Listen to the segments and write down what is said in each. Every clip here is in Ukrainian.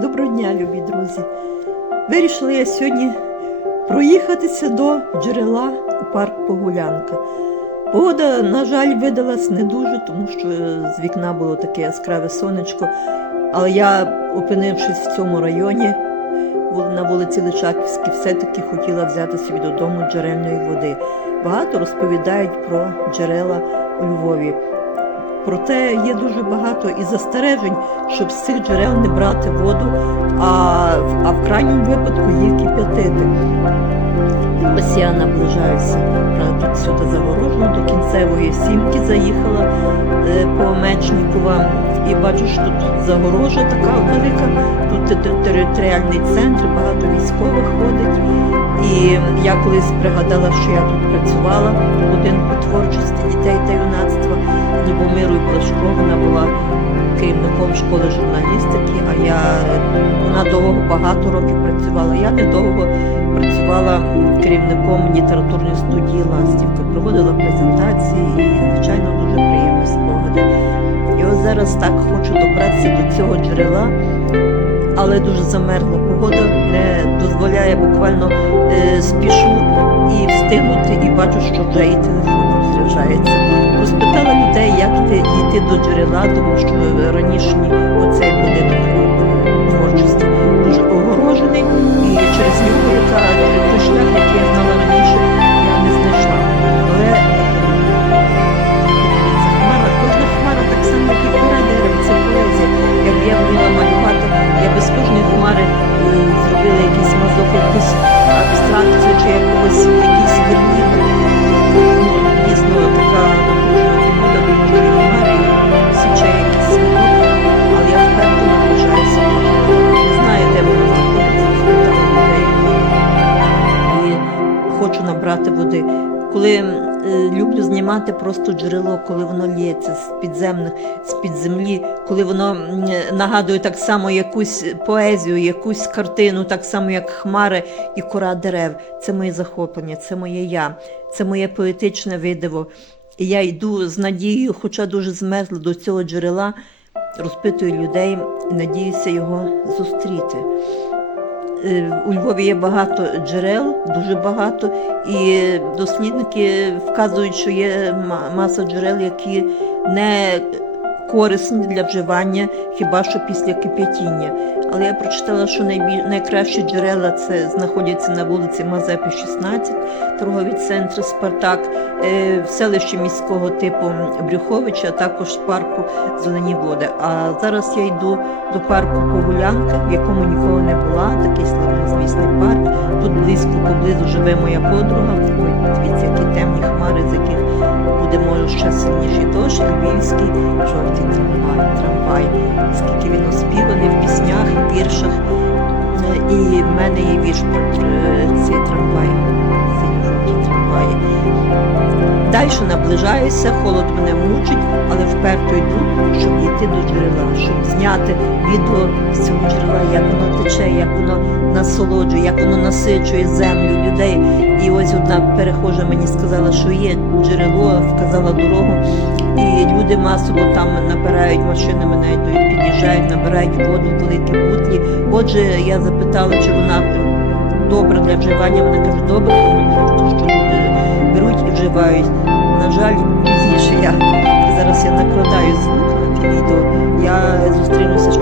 Доброго дня, любі друзі! Вирішила я сьогодні проїхатися до джерела у парк Погулянка. Погода, на жаль, видалась не дуже, тому що з вікна було таке яскраве сонечко. Але я, опинившись в цьому районі, на вулиці Личаківській, все-таки хотіла взяти собі додому джерельної води. Багато розповідають про джерела у Львові. Проте є дуже багато і застережень, щоб з цих джерел не брати воду, а, а в крайньому випадку їх кип'ятити. Ось я наближаюся правда, сюди загорожено до кінцевої сімки заїхала е, по Мечникова і бачу, що тут загорожа така велика, тут те- те- територіальний центр, багато військових ходить. І я колись пригадала, що я тут працювала в будинку творчості дітей та юнацтва Любомирою Плашко, вона була керівником школи журналістики, а я вона довго багато років працювала. Я недовго працювала керівником літературної студії Ластівка, проводила презентації і, звичайно, дуже приємні спогади. І ось зараз так хочу добратися до цього джерела, але дуже замерзла погода, не дозволяє буквально е, спішу і встигнути, і бачу, що вже і телефон розряджається. Розпитала як йти, йти до джерела, тому що ранішні. Набрати. Коли е, люблю знімати просто джерело, коли воно лється з підземних, з під землі, коли воно нагадує так само якусь поезію, якусь картину, так само як хмари і кора дерев. Це моє захоплення, це моє я, це моє поетичне видиво. І я йду з надією, хоча дуже змерзла до цього джерела, розпитую людей і надіюся його зустріти. Е, У Львові є багато джерел, дуже багато, і дослідники вказують, що є ма- маса джерел, які не корисні для вживання, хіба що після кип'ятіння. Але я прочитала, що найбіль... найкращі джерела це знаходяться на вулиці Мазепи, 16, торгові центри Спартак, е, в селищі міського типу Брюховича, а також парку Зелені води. А зараз я йду до парку Погулянка, в якому ніколи не була, такий славнозвісний парк. Тут близько поблизу живе моя подруга. Дивіться, які темні хмари, з яких буде може ще сильніший дощ, львівський жовтий трамвай. трамвай. Скільки він оспіваний в піснях, і віршах. Е, І в мене є вірш про тр- цей трамвай, синьо-жовті трамваї. Далі наближаюся, холод мене мучить, але вперто йду, щоб дійти до джерела, щоб зняти відео з цього джерела, як воно тече, як воно насолоджує, як воно насичує землю людей. І ось одна перехожа мені сказала, що є джерело, вказала дорогу, і люди масово там набирають машинами, навіть тут під'їжджають, набирають воду, в великі бутлі. Отже, я запитала, чи вона добра для вживання. Вона каже, добре, що люди беруть і вживають. На жаль, пізніше я зараз я накладаю звук на відео. Я зустрінуся з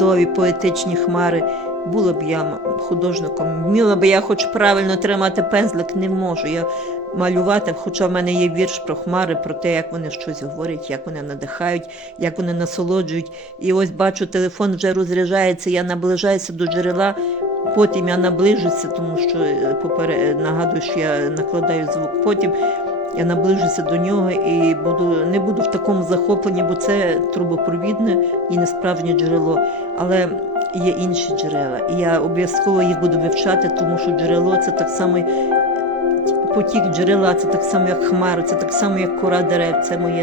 чудові поетичні хмари. Була б я художником, вміла б я хоч правильно тримати пензлик, не можу. Я малювати, хоча в мене є вірш про хмари, про те, як вони щось говорять, як вони надихають, як вони насолоджують. І ось бачу, телефон вже розряджається, я наближаюся до джерела, Потім я наближуся, тому що е, нагадую, що я накладаю звук. Потім я наближуся до нього і буду не буду в такому захопленні, бо це трубопровідне і не справжнє джерело. Але є інші джерела. І я обов'язково їх буду вивчати, тому що джерело це так само. Потік джерела, це так само, як хмара, це так само, як кора дерев, це моє